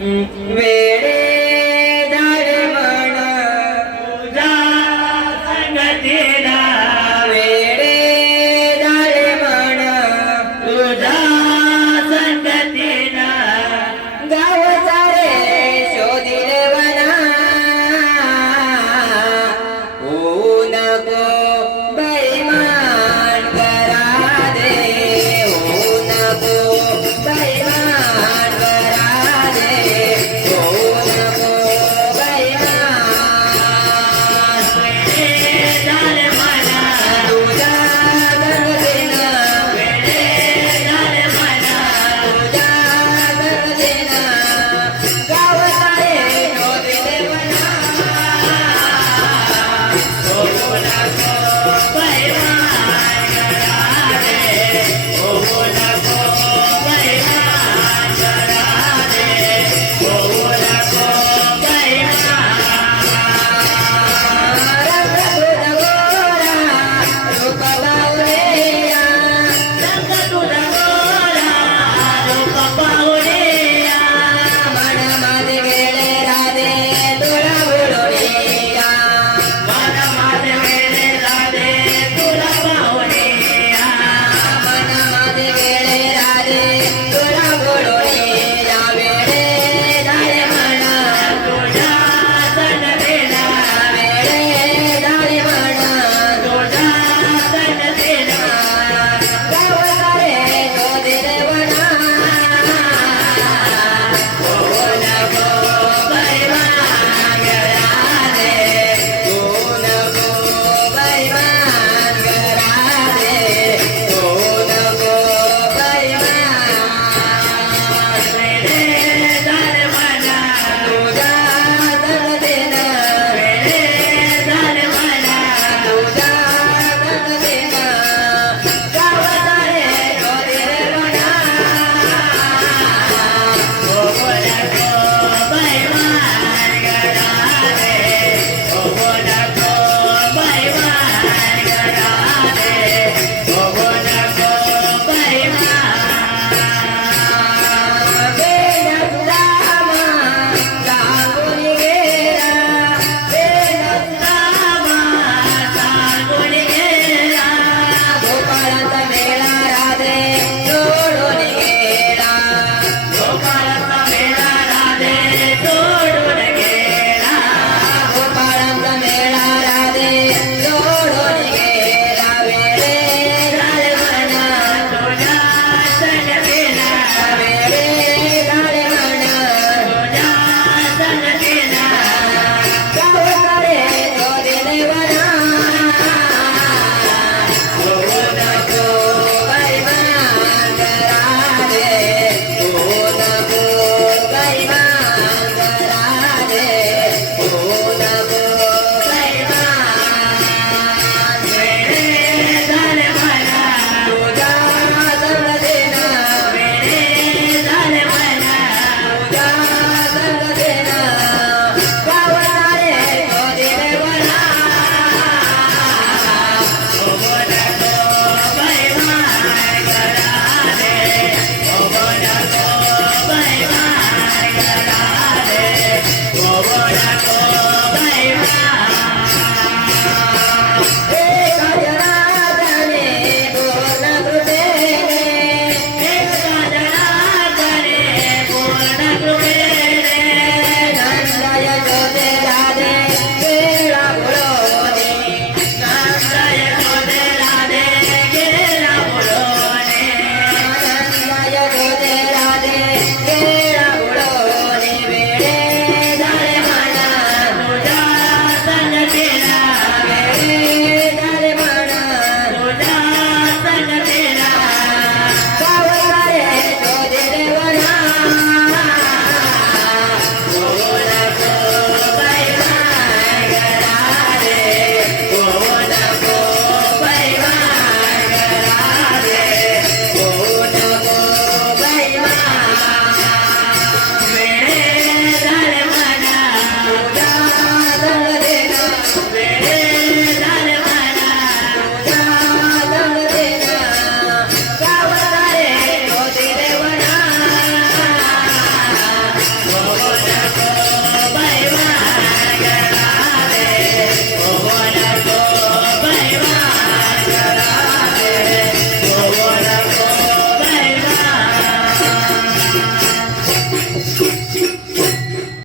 嗯因为 Yeah.